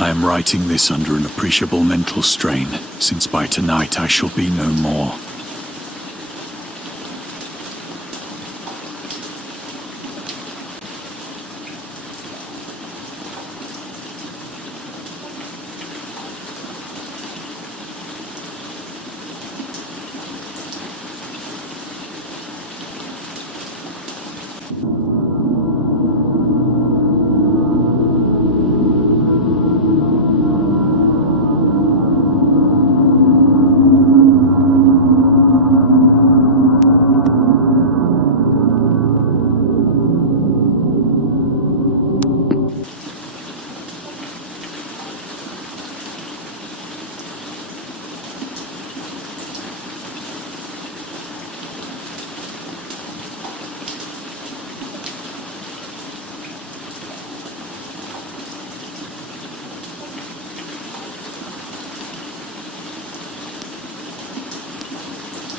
I am writing this under an appreciable mental strain, since by tonight I shall be no more.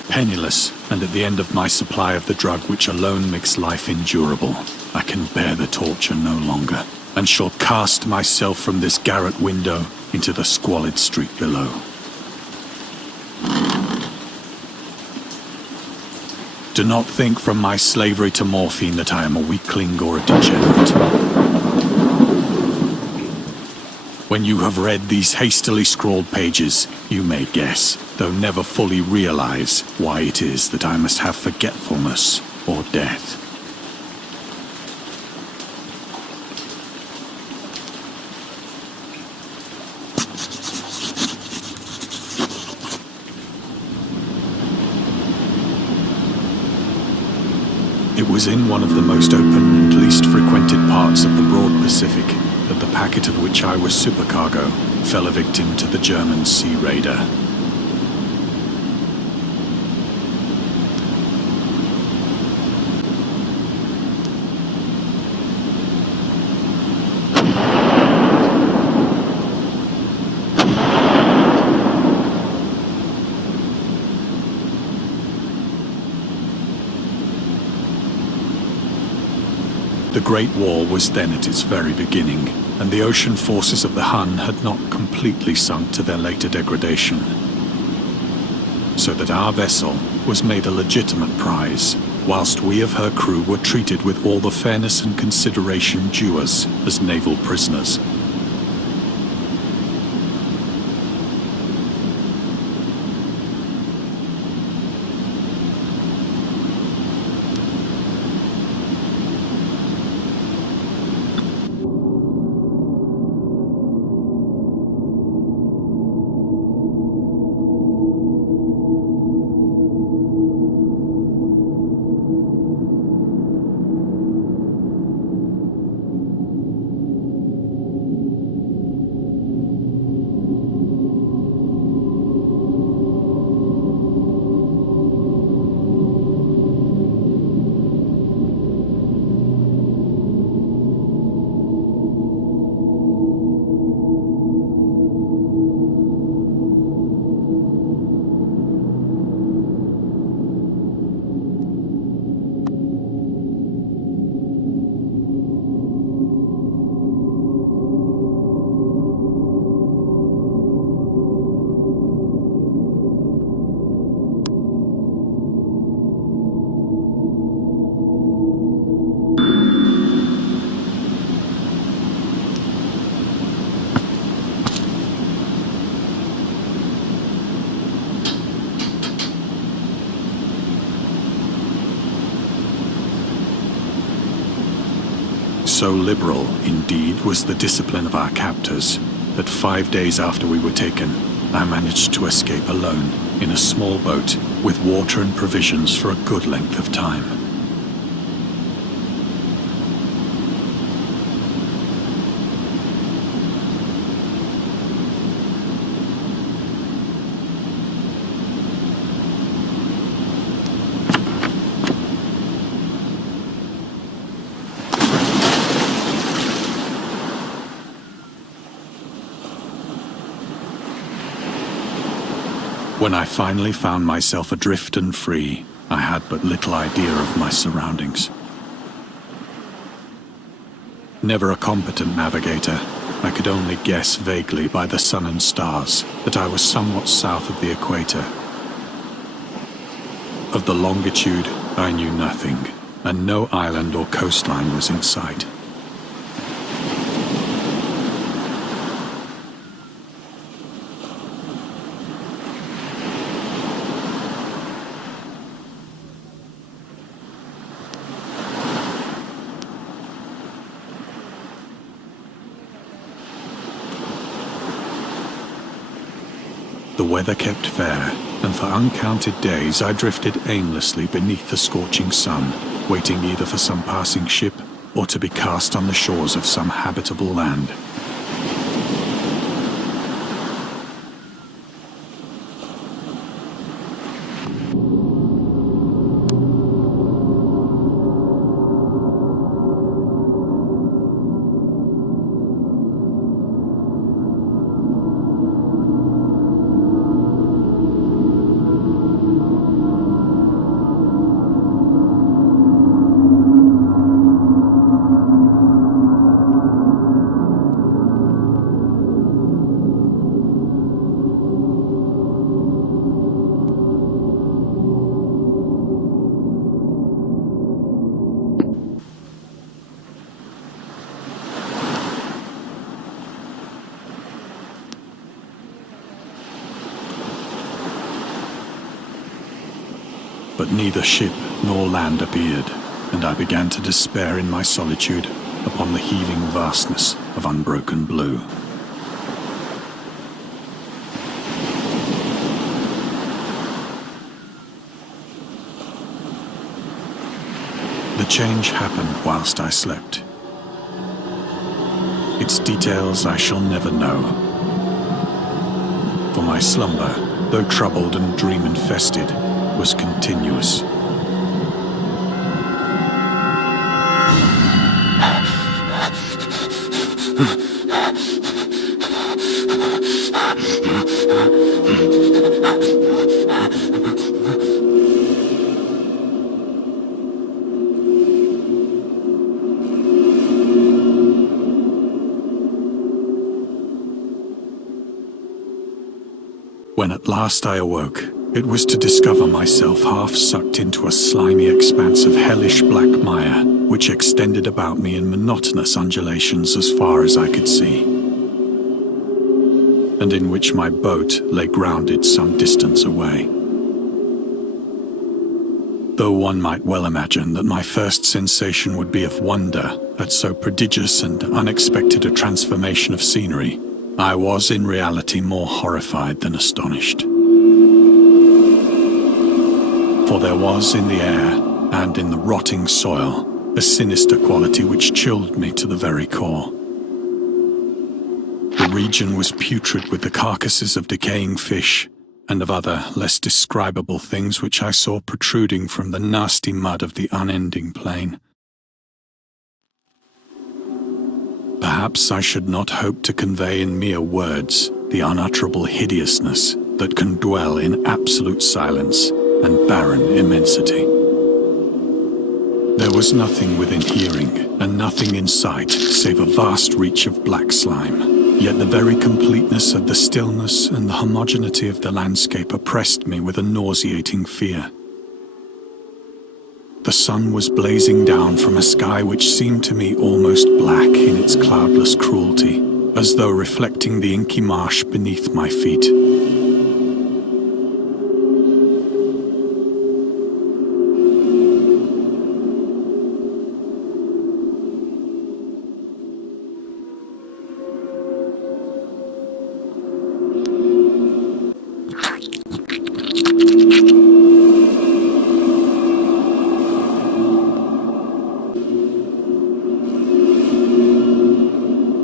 Penniless, and at the end of my supply of the drug which alone makes life endurable, I can bear the torture no longer, and shall cast myself from this garret window into the squalid street below. Do not think from my slavery to morphine that I am a weakling or a degenerate. When you have read these hastily scrawled pages, you may guess, though never fully realize, why it is that I must have forgetfulness or death. It was in one of the most open and least frequented parts of the broad Pacific that the packet of which I was supercargo fell a victim to the German sea raider. The Great War was then at its very beginning, and the ocean forces of the Hun had not completely sunk to their later degradation. So that our vessel was made a legitimate prize, whilst we of her crew were treated with all the fairness and consideration due us as naval prisoners. So liberal, indeed, was the discipline of our captors, that 5 days after we were taken, I managed to escape alone, in a small boat, with water and provisions for a good length of time. When I finally found myself adrift and free, I had but little idea of my surroundings. Never a competent navigator, I could only guess vaguely by the sun and stars that I was somewhat south of the equator. Of the longitude, I knew nothing, and no island or coastline was in sight. The weather kept fair, and for uncounted days I drifted aimlessly beneath the scorching sun, waiting either for some passing ship or to be cast on the shores of some habitable land. But neither ship nor land appeared, and I began to despair in my solitude upon the heaving vastness of unbroken blue. The change happened whilst I slept. Its details I shall never know. For my slumber, though troubled and dream-infested, was continuous. When at last I awoke, it was to discover myself half sucked into a slimy expanse of hellish black mire, which extended about me in monotonous undulations as far as I could see, and in which my boat lay grounded some distance away. Though one might well imagine that my first sensation would be of wonder at so prodigious and unexpected a transformation of scenery, I was in reality more horrified than astonished. For there was in the air, and in the rotting soil, a sinister quality which chilled me to the very core. The region was putrid with the carcasses of decaying fish, and of other, less describable things which I saw protruding from the nasty mud of the unending plain. Perhaps I should not hope to convey in mere words the unutterable hideousness that can dwell in absolute silence and barren immensity. There was nothing within hearing, and nothing in sight, save a vast reach of black slime. Yet the very completeness of the stillness and the homogeneity of the landscape oppressed me with a nauseating fear. The sun was blazing down from a sky which seemed to me almost black in its cloudless cruelty, as though reflecting the inky marsh beneath my feet.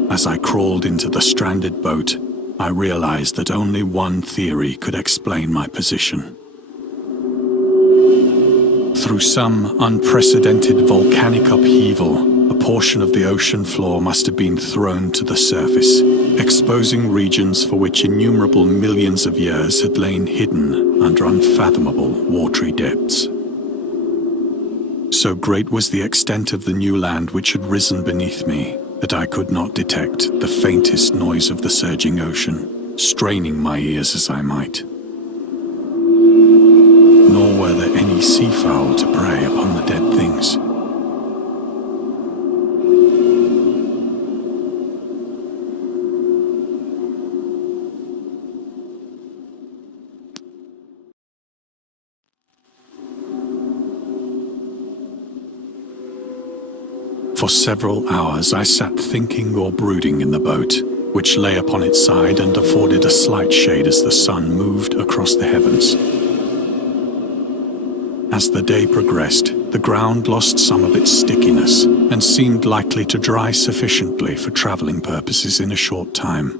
As I crawled into the stranded boat, I realized that only one theory could explain my position. Through some unprecedented volcanic upheaval, a portion of the ocean floor must have been thrown to the surface, exposing regions for which innumerable millions of years had lain hidden under unfathomable watery depths. So great was the extent of the new land which had risen beneath me, that I could not detect the faintest noise of the surging ocean, straining my ears as I might. Nor were there any seafowl to prey upon the dead things. For several hours I sat thinking or brooding in the boat, which lay upon its side and afforded a slight shade as the sun moved across the heavens. As the day progressed, the ground lost some of its stickiness and seemed likely to dry sufficiently for traveling purposes in a short time.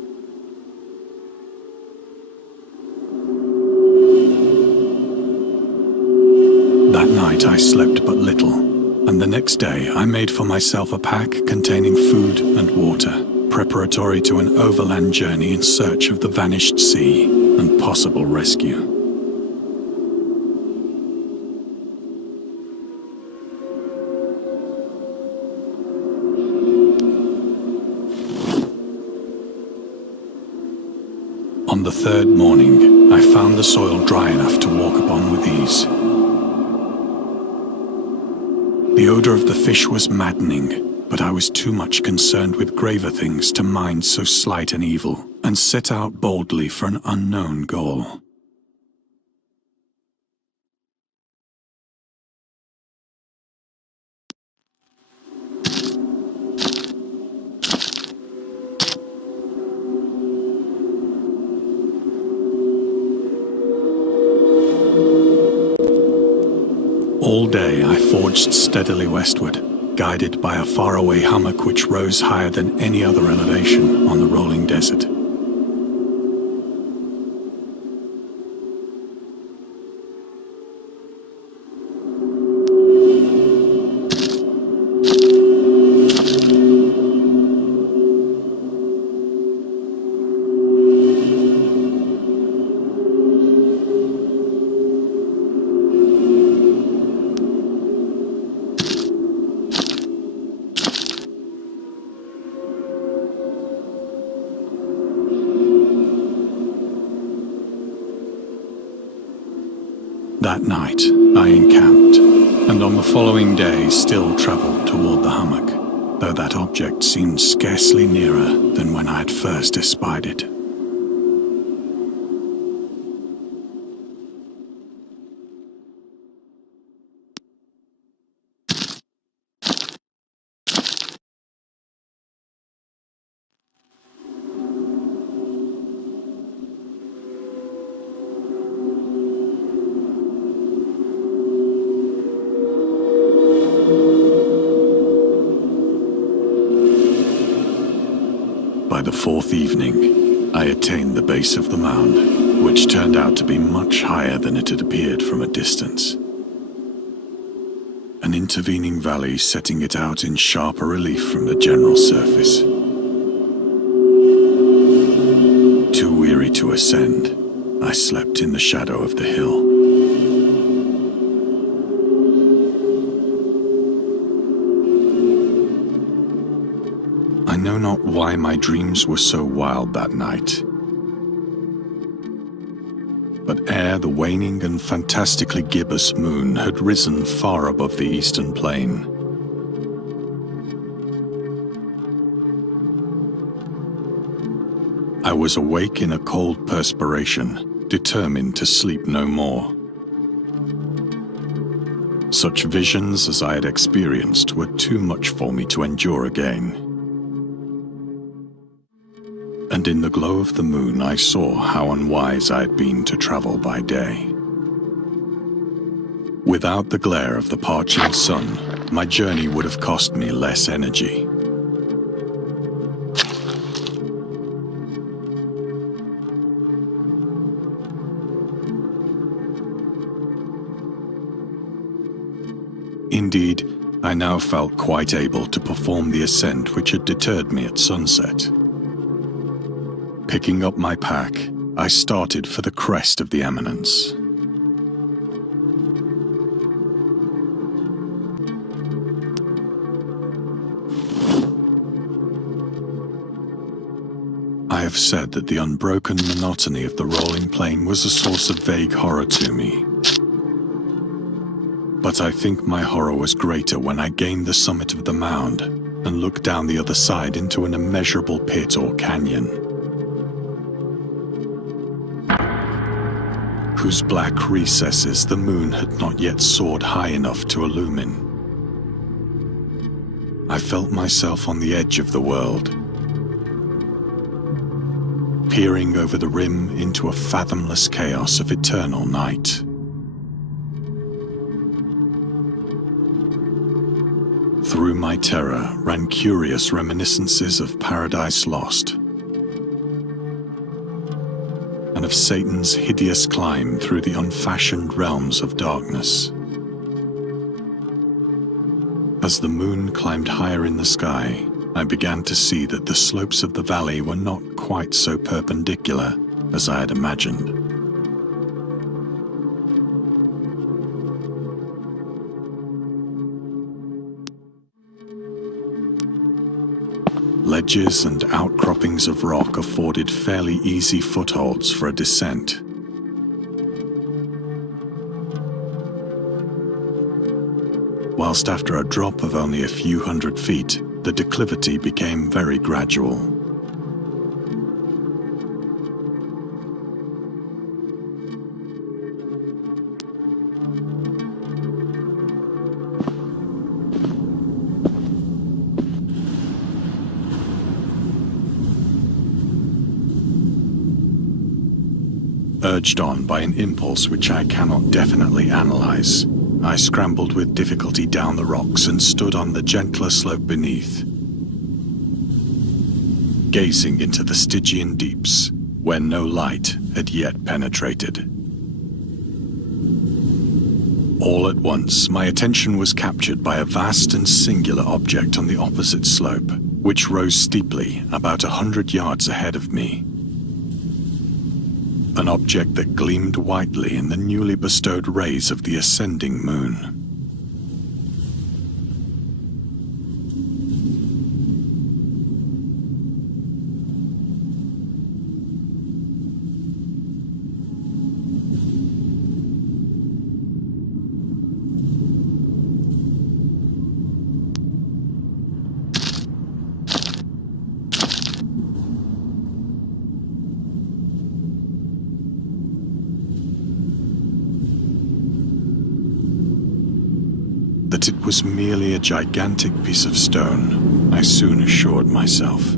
That night I slept but little, and the next day I made for myself a pack containing food and water, preparatory to an overland journey in search of the vanished sea and possible rescue. On the third morning, I found the soil dry enough to walk upon with ease. The odor of the fish was maddening, but I was too much concerned with graver things to mind so slight an evil, and set out boldly for an unknown goal. All day I forged steadily westward, guided by a faraway hummock which rose higher than any other elevation on the rolling desert. That night, I encamped, and on the following day still travelled toward the hummock, though that object seemed scarcely nearer than when I had first espied it. By the fourth evening, I attained the base of the mound, which turned out to be much higher than it had appeared from a distance. An intervening valley setting it out in sharper relief from the general surface. Too weary to ascend, I slept in the shadow of the hill. I know not why my dreams were so wild that night. But ere the waning and fantastically gibbous moon had risen far above the eastern plain, I was awake in a cold perspiration, determined to sleep no more. Such visions as I had experienced were too much for me to endure again. And in the glow of the moon I saw how unwise I had been to travel by day. Without the glare of the parching sun, my journey would have cost me less energy. Indeed, I now felt quite able to perform the ascent which had deterred me at sunset. Picking up my pack, I started for the crest of the eminence. have said that the unbroken monotony of the rolling plain was a source of vague horror to me. But I think my horror was greater when I gained the summit of the mound and looked down the other side into an immeasurable pit or canyon, whose black recesses the moon had not yet soared high enough to illumine. I felt myself on the edge of the world, peering over the rim into a fathomless chaos of eternal night. Through my terror ran curious reminiscences of Paradise Lost, and of Satan's hideous climb through the unfashioned realms of darkness. As the moon climbed higher in the sky, I began to see that the slopes of the valley were not quite so perpendicular as I had imagined. Ledges and outcroppings of rock afforded fairly easy footholds for a descent. Whilst after a drop of only a few hundred feet, the declivity became very gradual. Urged on by an impulse which I cannot definitely analyze, I scrambled with difficulty down the rocks and stood on the gentler slope beneath, gazing into the Stygian deeps, where no light had yet penetrated. All at once, my attention was captured by a vast and singular object on the opposite slope, which rose steeply about 100 yards ahead of me. An object that gleamed whitely in the newly bestowed rays of the ascending moon. That it was merely a gigantic piece of stone, I soon assured myself.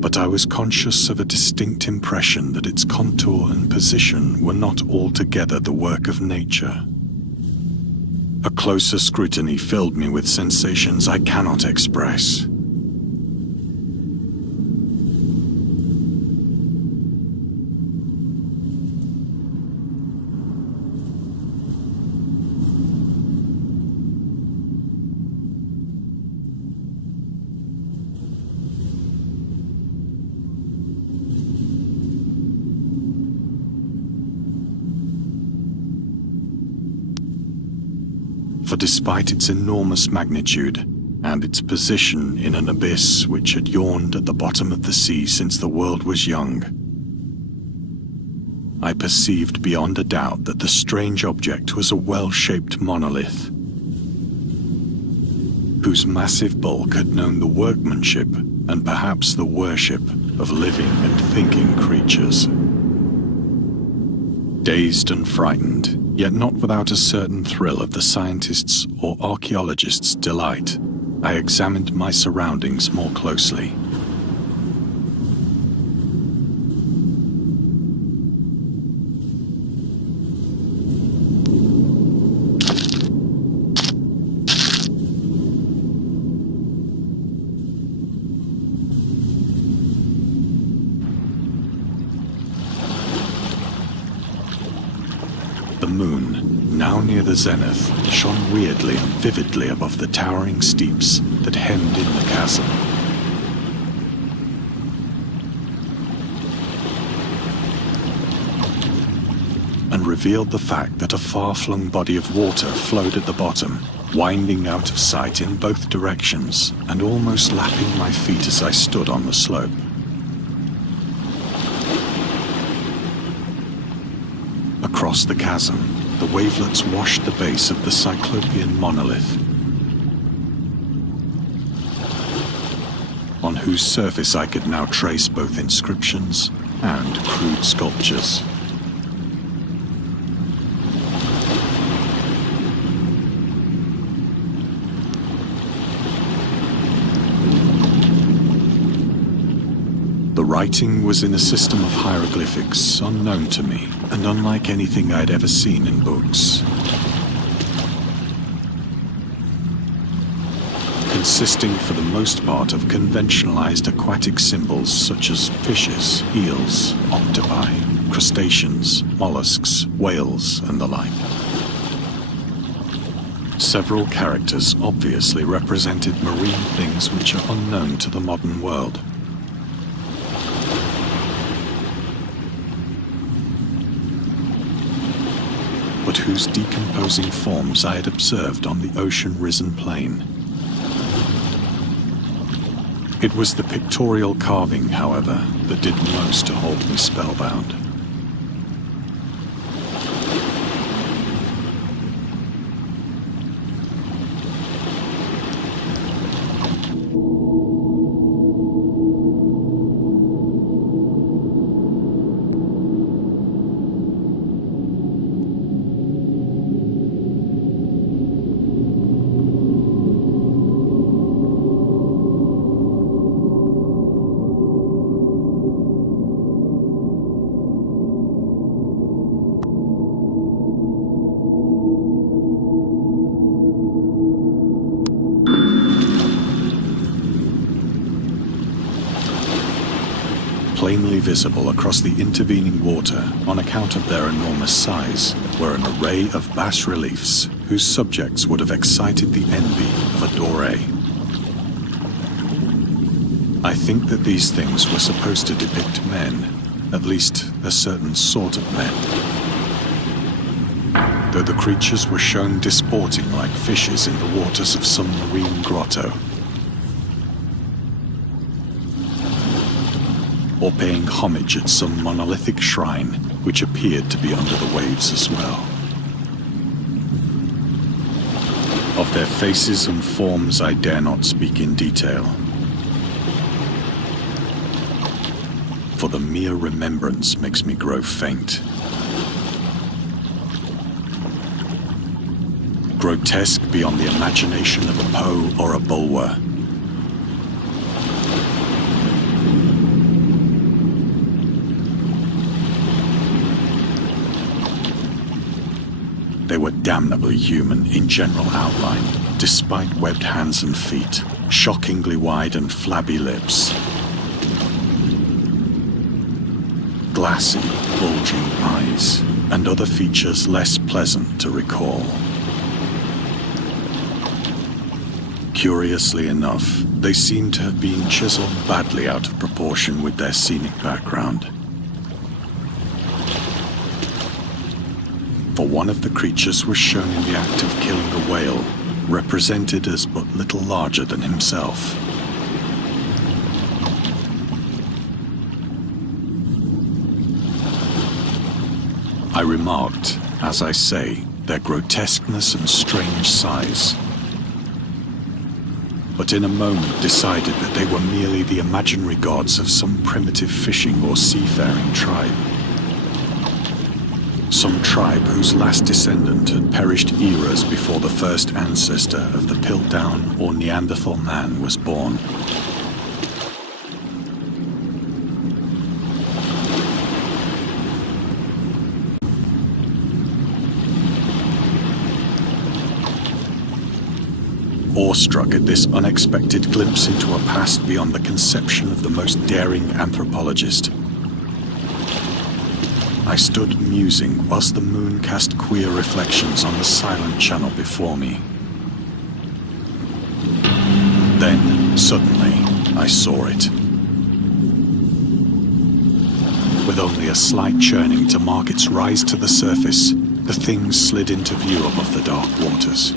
But I was conscious of a distinct impression that its contour and position were not altogether the work of nature. A closer scrutiny filled me with sensations I cannot express. For despite its enormous magnitude and its position in an abyss which had yawned at the bottom of the sea since the world was young, I perceived beyond a doubt that the strange object was a well-shaped monolith, whose massive bulk had known the workmanship and perhaps the worship of living and thinking creatures. Dazed and frightened, yet not without a certain thrill of the scientist's or archaeologist's delight, I examined my surroundings more closely. The moon, now near the zenith, shone weirdly and vividly above the towering steeps that hemmed in the chasm. And revealed the fact that a far-flung body of water flowed at the bottom, winding out of sight in both directions and almost lapping my feet as I stood on the slope. Across the chasm, the wavelets washed the base of the Cyclopean monolith, on whose surface I could now trace both inscriptions and crude sculptures. The writing was in a system of hieroglyphics unknown to me and unlike anything I'd ever seen in books. Consisting for the most part of conventionalized aquatic symbols such as fishes, eels, octopi, crustaceans, mollusks, whales, and the like. Several characters obviously represented marine things which are unknown to the modern world. But whose decomposing forms I had observed on the ocean-risen plain. It was the pictorial carving, however, that did most to hold me spellbound. Plainly visible across the intervening water on account of their enormous size were an array of bas-reliefs whose subjects would have excited the envy of a Doré. I think that these things were supposed to depict men, at least a certain sort of men, though the creatures were shown disporting like fishes in the waters of some marine grotto, or paying homage at some monolithic shrine which appeared to be under the waves as well. Of their faces and forms I dare not speak in detail, for the mere remembrance makes me grow faint. Grotesque beyond the imagination of a Poe or a Bulwer. They were damnably human in general outline, despite webbed hands and feet, shockingly wide and flabby lips, glassy, bulging eyes, and other features less pleasant to recall. Curiously enough, they seemed to have been chiseled badly out of proportion with their scenic background. For one of the creatures was shown in the act of killing a whale, represented as but little larger than himself. I remarked, as I say, their grotesqueness and strange size, but in a moment decided that they were merely the imaginary gods of some primitive fishing or seafaring tribe. Some tribe whose last descendant had perished eras before the first ancestor of the Piltdown or Neanderthal man was born. Awestruck at this unexpected glimpse into a past beyond the conception of the most daring anthropologist, I stood musing whilst the moon cast queer reflections on the silent channel before me. Then, suddenly, I saw it. With With only a slight churning to mark its rise to the surface, the thing slid into view above the dark waters.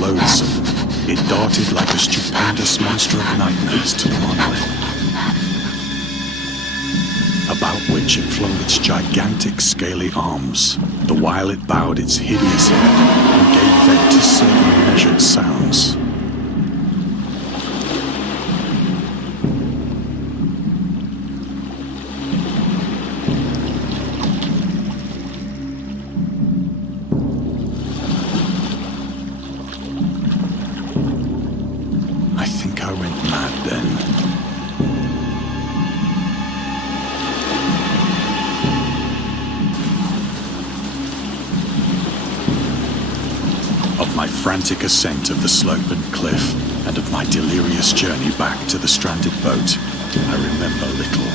Loathsome, it darted like a stupendous monster of nightmares to the monolith, about which it flung its gigantic scaly arms, the while it bowed its hideous head and gave vent to certain measured sounds. I think I went mad then. Of my frantic ascent of the slope and cliff, and of my delirious journey back to the stranded boat, I remember little.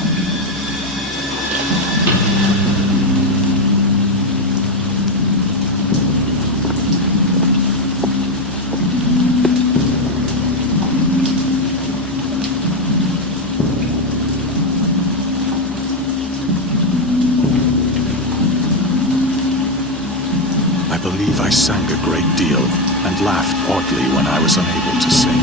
I believe I sang a great deal and laughed oddly when I was unable to sing.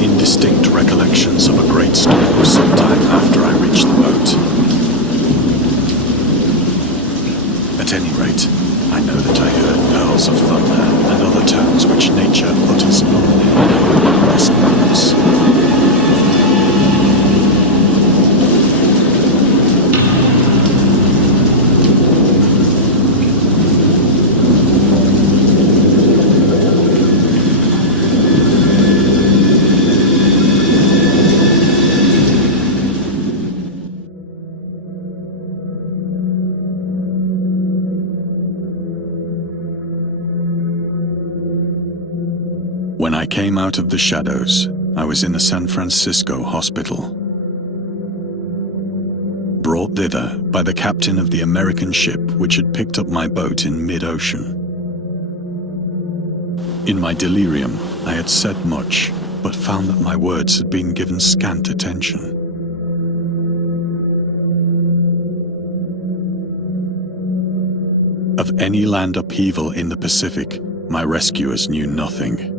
Indistinct recollections of a great storm sometime after I reached the boat. At any rate, I know that I heard pearls of thunder and other tones which nature utters only in her blessed moments. When I came out of the shadows, I was in a San Francisco hospital. Brought thither by the captain of the American ship which had picked up my boat in mid-ocean. In my delirium, I had said much, but found that my words had been given scant attention. Of any land upheaval in the Pacific, my rescuers knew nothing.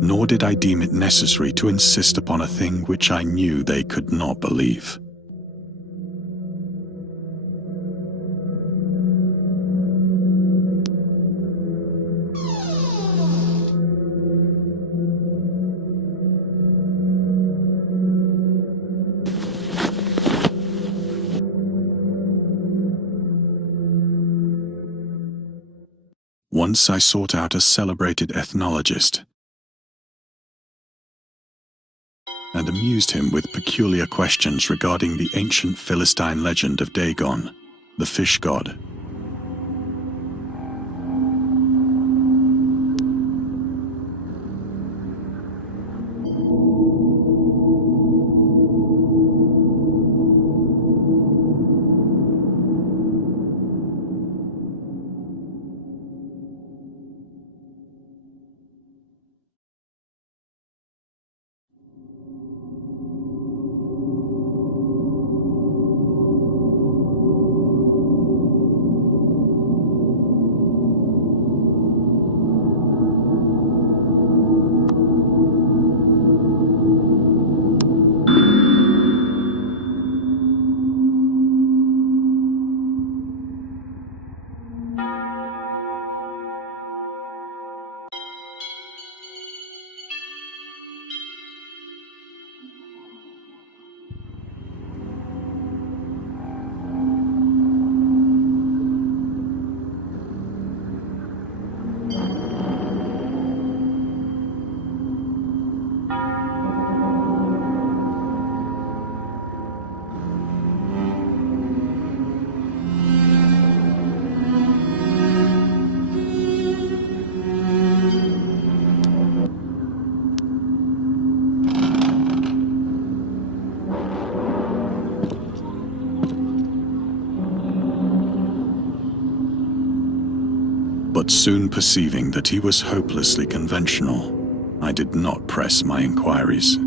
Nor did I deem it necessary to insist upon a thing which I knew they could not believe. Once I sought out a celebrated ethnologist and amused him with peculiar questions regarding the ancient Philistine legend of Dagon, the fish god. But soon perceiving that he was hopelessly conventional, I did not press my inquiries.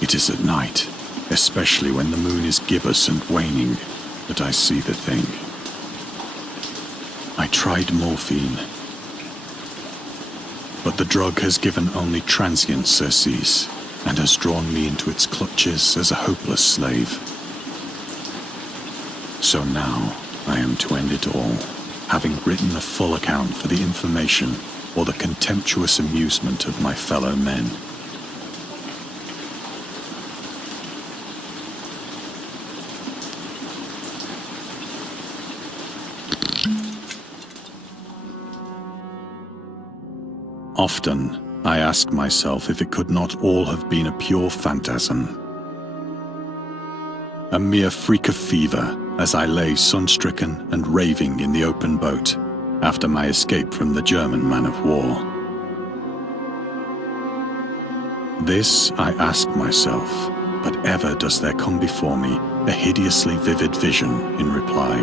It is at night, especially when the moon is gibbous and waning, that I see the thing. I tried morphine, but the drug has given only transient surcease and has drawn me into its clutches as a hopeless slave. So now I am to end it all, having written a full account for the information or the contemptuous amusement of my fellow men. Often, I ask myself if it could not all have been a pure phantasm. A mere freak of fever as I lay sun-stricken and raving in the open boat after my escape from the German man of war. This I ask myself, but ever does there come before me a hideously vivid vision in reply.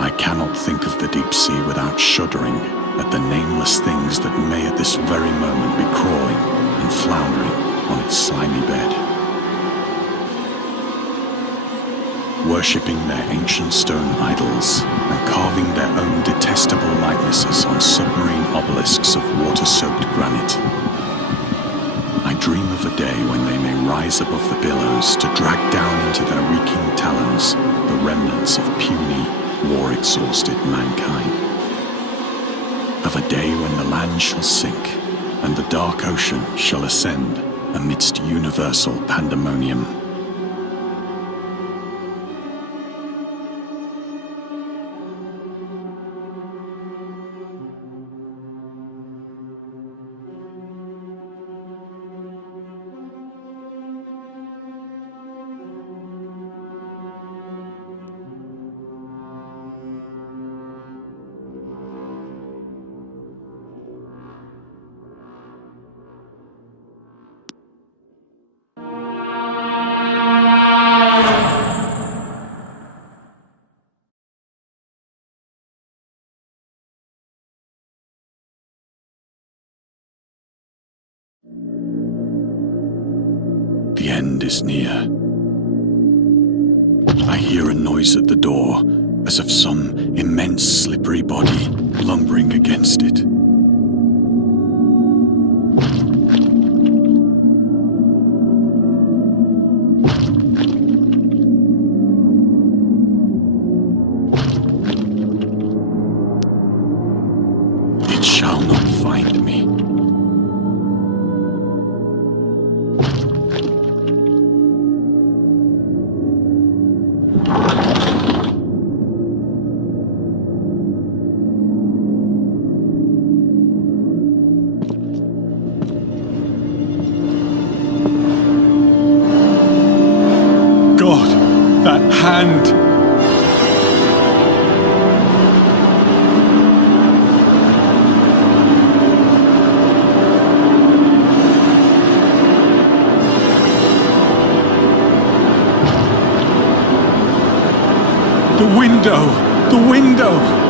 I cannot think of the deep sea without shuddering at the nameless things that may at this very moment be crawling and floundering on its slimy bed, worshipping their ancient stone idols and carving their own detestable likenesses on submarine obelisks of water-soaked granite. I dream of a day when they may rise above the billows to drag down into their reeking talons the remnants of puny, war-exhausted mankind. Of a day when the land shall sink, and the dark ocean shall ascend amidst universal pandemonium. The end is near. I hear a noise at the door, as of some immense slippery body lumbering against it. It shall not find me. That hand! window! The window!